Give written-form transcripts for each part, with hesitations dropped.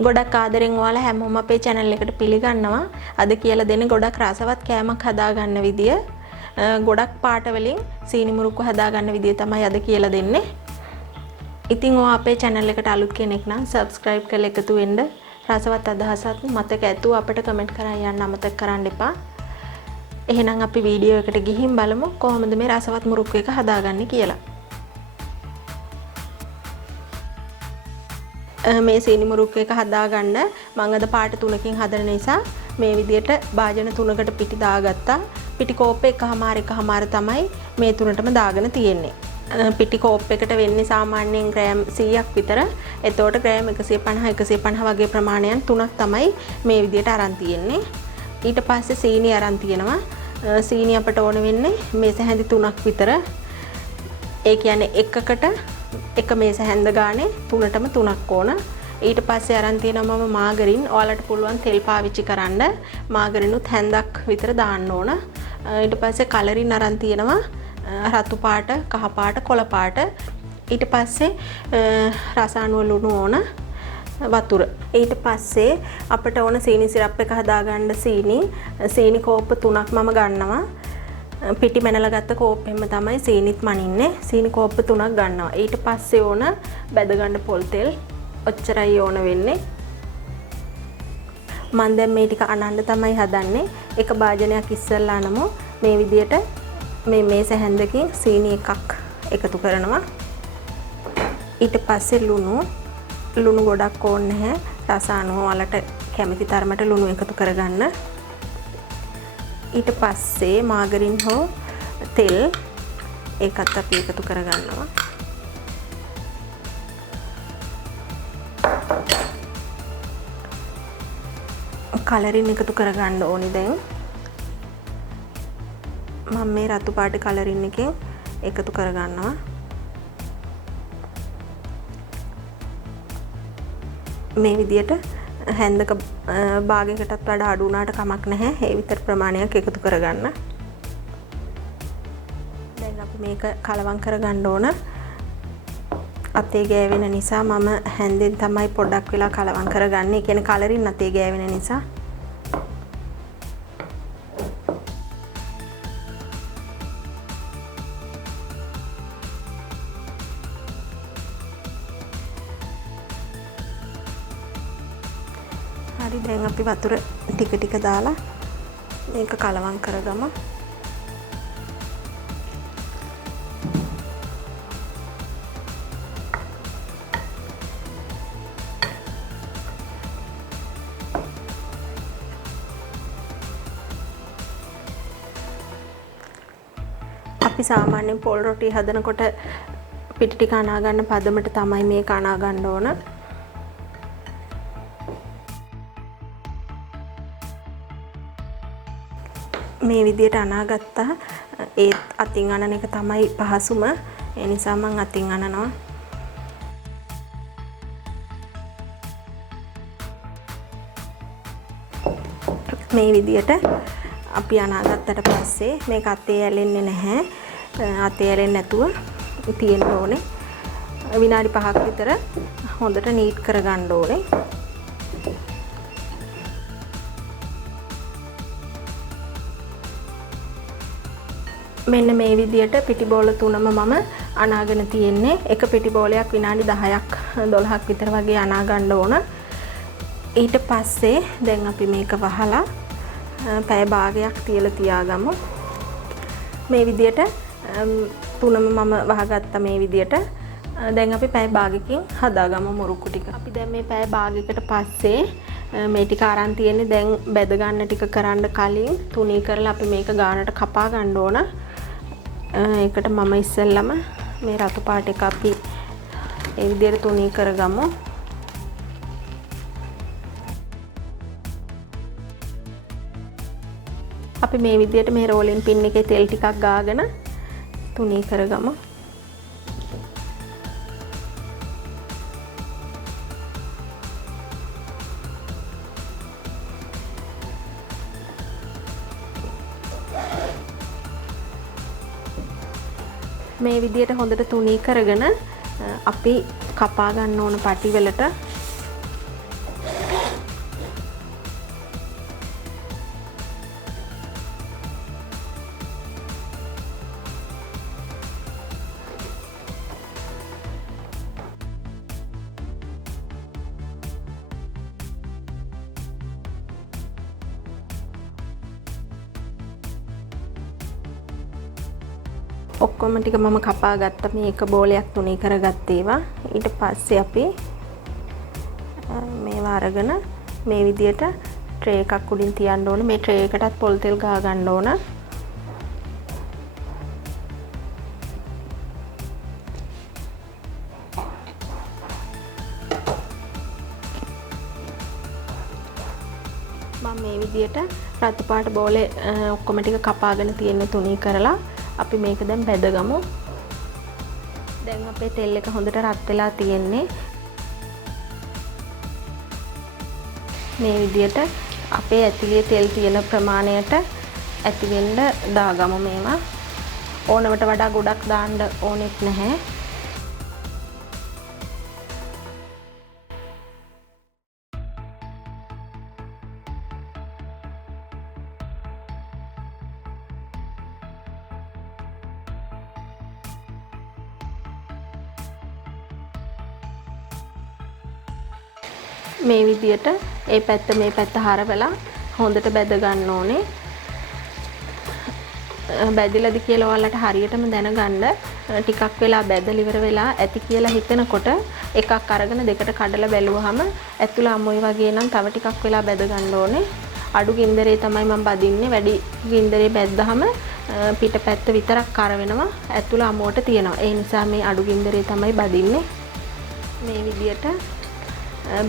ගොඩක් ආදරෙන් ඔයාලා හැමෝම අපේ channel එකට පිළිගන්නවා. අද කියලා දෙන්නේ ගොඩක් රසවත් කෑමක් හදාගන්න විදිය. ගොඩක් පාට වලින් සීනි මුරුක්කු හදාගන්න විදිය තමයි අද කියලා දෙන්නේ. ඉතින් ඔයා අපේ channel එකට අලුත් කෙනෙක් නම් subscribe කරලා එකතු වෙන්න. රසවත් අදහසක් මතක ඇතුව අපිට comment කරන් යන්න අමතක කරන්න එපා. එහෙනම් අපි වීඩියෝ එකට ගිහින් බලමු කොහොමද මේ රසවත් මුරුක්කු එක හදාගන්නේ කියලා. මේ සීනි මුරුක්කු එක හදාගන්න මම අද පාට තුනකින් හදන නිසා මේ විදියට භාජන තුනකට පිටි දාගත්තා. පිටි කෝප්ප එකමාර තමයි මේ තුනටම දාගෙන තියෙන්නේ. පිටි කෝප් එකට වෙන්නේ සාමාන්‍යයෙන් ග්‍රෑම් 100ක් විතර. එතකොට ග්‍රෑම් 150 වගේ ප්‍රමාණයන් තුනක් තමයි මේ විදියට අරන් තියෙන්නේ. ඊට පස්සේ සීනි අරන් තියෙනවා. සීනි අපට ඕන වෙන්නේ මේස හැඳි 3ක් විතර. ඒ කියන්නේ එකකට එක මේස හැඳ ගානේ තුනටම 3ක් ඕන. ඊට පස්සේ අරන් තියෙනවා මම මාගරින්. ඔයාලට පුළුවන් තෙල් පාවිච්චි කරන්න. මාගරිනුත් හැන්දක් විතර දාන්න ඕන. ඊට පස්සේ කලරින් අරන් තියෙනවා රතු පාට, කහ පාට, කොළ පාට. ඊට පස්සේ රස අණුව ලුණු ඕන, වතුර. ඊට පස්සේ අපිට ඕන සීනි සිරප් එක හදාගන්න සීනි කෝප්ප 3ක් මම ගන්නවා. පිටි මැනලා ගත්ත කෝප්පෙම තමයි සීනිත් මනින්නේ. සීනි කෝප්ප 3ක් ගන්නවා. ඊට පස්සේ ඕන බැද ගන්න පොල් තෙල්. ඔච්චරයි ඕන වෙන්නේ. මම දැන් මේ ටික අනන්න තමයි හදන්නේ. එක භාජනයක් ඉස්සෙල්ලා අනමු. මේ විදියට මේ මේස හැන්දකින් සීනි එකක් එකතු කරනවා. ඊට පස්සේ ලුණු ගොඩක් ඕනේ නැහැ. රස අණුව වලට කැමති තරමට ලුණු එකතු කරගන්න. ඊට පස්සේ මාගරින් හෝ තෙල් ඒකත් අපි එකතු කරගන්නවා. කලරින් එකතු කරගන්න ඕනි දැන්. මම මේ රතු පාට කලරින් එකෙන් එකතු කරගන්නවා. මේ විදියට හැන්දක භාගයකටත් වඩා අඩු වුණාට කමක් නැහැ. ඒ විතර ප්‍රමාණයක් එකතු කරගන්න. දැන් අපි මේක කලවම් කරගන්න ඕන. අතේ ගෑවෙන නිසා මම හැන්දෙන් තමයි පොඩ්ඩක් වෙලා කලවම් කරගන්නේ. ඒ කියන්නේ කලරින් අතේ ගෑවෙන නිසා. හරි දැන් අපි වතුර ටික දාලා මේක කලවම් කරගමු. අපි සාමාන්‍යයෙන් පොල් රොටි හදනකොට පිටි ටික අනා ගන්න පදමට තමයි මේක අනා ගන්න ඕන. මේ විදියට අනාගත්තා. ඒත් අතින් අනන එක තමයි පහසුම. ඒ නිසා මම අතින් අනනවා. මේ විදියට අපි අනාගත්තට පස්සේ මේක අතේ ඇලෙන්නේ නැහැ. අතේ ඇලෙන්නේ නැතුව තියෙන්න ඕනේ. විනාඩි 5ක් විතර හොඳට නීට් කරගන්න ඕනේ. මෙන්න මේ විදියට පිටි බෝල තුනම මම අනාගෙන තියෙන්නේ. එක පිටි බෝලයක් විනාඩි 10ක් 12ක් විතර වගේ අනා ගන්න ඕන. ඊට පස්සේ දැන් අපි මේක වහලා පැය භාගයක් තියලා තියාගමු. මේ විදියට තුනම මම වහගත්තා මේ විදියට. දැන් අපි පැය භාගයකින් හදාගමු මුරුක්කු ටික. අපි දැන් මේ පැය භාගයකට පස්සේ මේ ටික අරන් තියෙන්නේ. දැන් බෙද ගන්න ටික කරන්න කලින් තුනී කරලා අපි මේක ගානට කපා ගන්න ඕන. ඒකට මම ඉස්සෙල්ලම මේ රතු පාට එක අපි ඒ විදිහට තුනී කරගමු. අපි මේ විදිහට මේ රෝලින් පින් එකේ තෙල් ටිකක් ගාගෙන තුනී කරගමු. මේ විදිහට හොඳට තුනී කරගෙන අපි කපා ගන්න ඕන පටි වලට ඔක්කොම ටික මම කපා ගත්තා මේ එක බෝලයක් තුනී කරගත්ත ඒවා. ඊට පස්සේ අපි මේවා අරගෙන මේ විදියට ට්‍රේ එකක් උඩින් තියන්න ඕනේ. මේ ට්‍රේ එකටත් පොල් තෙල් ගා ගන්න ඕන. මම මේ විදියට රතු පාට බෝලේ ඔක්කොම ටික කපාගෙන තියෙන තුනී කරලා අපි මේක දැන් බෙදගමු. දැන් අපේ තෙල් එක හොඳට රත් වෙලා තියෙන්නේ. මේ විදියට අපේ ඇතිලියේ තෙල් තියෙන ප්‍රමාණයට ඇති වෙන්න දාගමු මේවා. ඕනවට වඩා ගොඩක් දාන්න ඕනෙත් නැහැ. මේ විදියට ඒ පැත්ත මේ පැත්ත හරවලා හොඳට බැද ගන්න ඕනේ. බැදිලාද කියලා ඔයාලට හරියටම දැනගන්න ටිකක් වෙලා බැදලා ඉවර වෙලා ඇති කියලා හිතෙනකොට එකක් අරගෙන දෙකට කඩලා බැලුවාම ඇතුළ අමුයි වගේ නම් තව ටිකක් වෙලා බැද ගන්න ඕනේ. අඩු ගින්දරේ තමයි මම බදින්නේ. වැඩි ගින්දරේ බැද්දාම පිටපැත්ත විතරක් කර වෙනවා. ඇතුළ අමුවට තියෙනවා. ඒ නිසා මේ අඩු ගින්දරේ තමයි බදින්නේ. මේ විදියට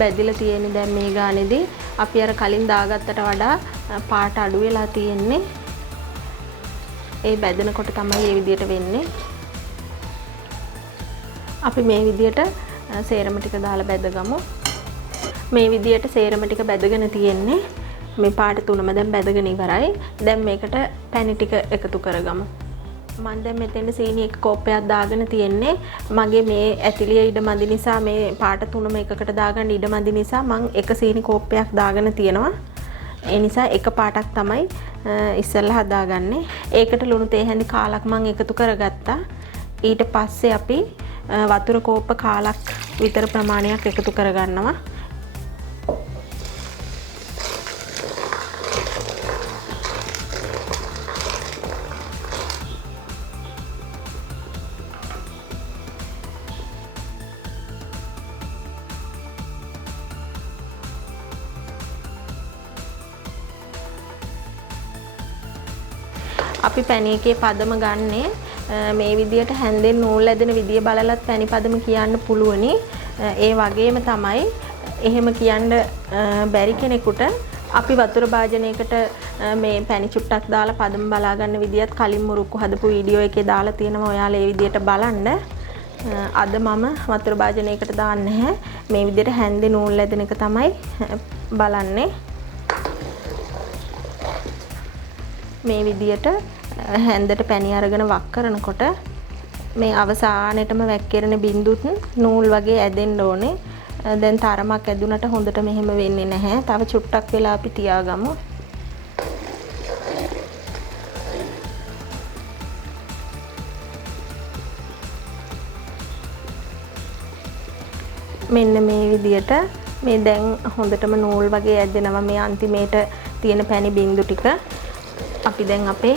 බැදිලා තියෙන්නේ දැන් මේ ගානේදී අපි අර කලින් දාගත්තට වඩා පාට අඩු වෙලා තියෙන්නේ. ඒ බැදෙනකොට තමයි මේ විදියට වෙන්නේ. අපි මේ විදියට සේරම ටික දාලා බැදගමු. මේ විදියට සේරම ටික බැදගෙන තියෙන්නේ. මේ පාට තුනම දැන් බැදගෙන ඉවරයි. දැන් මේකට පැණි ටික එකතු කරගමු. මම දැන් මෙතෙන්ද සීනි එක කෝප්පයක් දාගෙන තියෙන්නේ. මගේ මේ ඇතිලිය ඉඩ මදි නිසා මේ පාට තුනම එකකට දාගන්න ඉඩ මදි නිසා මම එක සීනි කෝප්පයක් දාගෙන තියෙනවා. ඒ නිසා එක පාටක් තමයි ඉස්සෙල්ලා හදාගන්නේ. ඒකට ලුණු තේ හැඳි කාලක් මම එකතු කරගත්තා. ඊට පස්සේ අපි වතුර කෝප්ප කාලක් විතර ප්‍රමාණයක් එකතු කරගන්නවා. අපි පැණි එකේ පදම ගන්නේ මේ විදියට හැන්දෙන් නූල් ඇදෙන විදිය බලලත් පැණි පදම කියන්න පුළුවනි. ඒ වගේම තමයි එහෙම කියන්න බැරි කෙනෙකුට අපි වතුර භාජනයකට මේ පැණි චුට්ටක් දාලා පදම බලා ගන්න විදියත් කලින් මුරුක්කු හදපු වීඩියෝ එකේ දාලා තියෙනවා. ඔයාලා ඒ විදියට බලන්න. අද මම වතුර භාජනයකට දාන්නේ නැහැ. මේ විදියට හැන්දේ නූල් ඇදෙන එක තමයි බලන්නේ. මේ විදියට හැන්දට පැණි අරගෙන වක් කරනකොට මේ අවසානෙටම වැක්කිරෙන බින්දුත් නූල් වගේ ඇදෙන්න ඕනේ. දැන් තරමක් ඇදුනට හොඳට මෙහෙම වෙන්නේ නැහැ. තව චුට්ටක් වෙලා අපි තියාගමු. මෙන්න මේ විදියට මේ දැන් හොඳටම නූල් වගේ ඇදෙනවා. මේ අන්තිමේට තියෙන පැණි බින්දු ටික අපි දැන් අපේ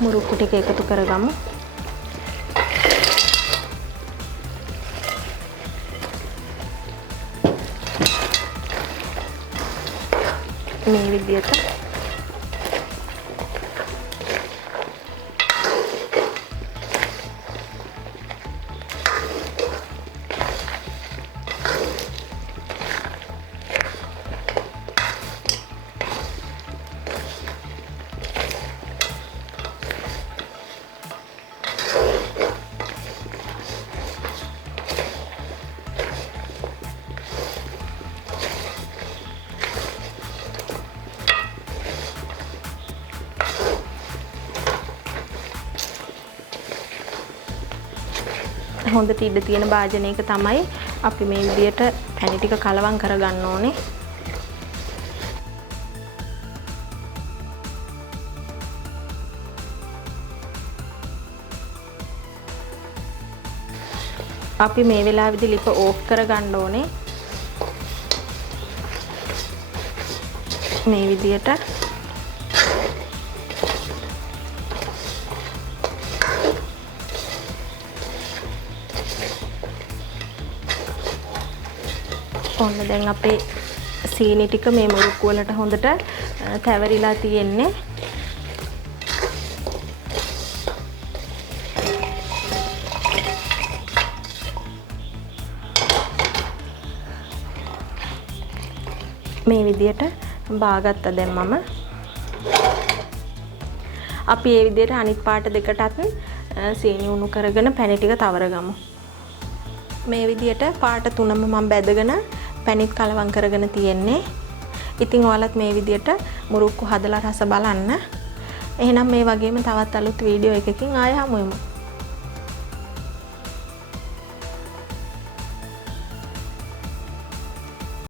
මුරුක්කු ටික එකතු කරගමු. මේ විදියට හොඳට ඉඩ තියෙන භාජනයක තමයි අපි මේ විදියට පැණි ටික කලවම් කරගන්න ඕනේ. අපි මේ වෙලාවේදී ලිප ඕෆ් කරගන්න ඕනේ. මේ විදියට ඔන්න දැන් අපේ සීනි ටික මේ මුරුක්කු වලට හොඳට තැවරිලා තියෙන්නේ. මේ විදියට බාගත්තා දැන් මම. අපි මේ විදියට අනිත් පාට දෙකටත් සීනි උණු කරගෙන පැණි ටික තවරගමු. මේ විදියට පාට තුනම මම බැදගෙන පැණිත් කලවම් කරගෙන තියෙන්නේ. ඉතින් ඔයාලත් මේ විදියට මුරුක්කු හදලා රස බලන්න. එහෙනම් මේ වගේම තවත් අලුත් වීඩියෝ එකකින් ආයෙ හමු වෙමු.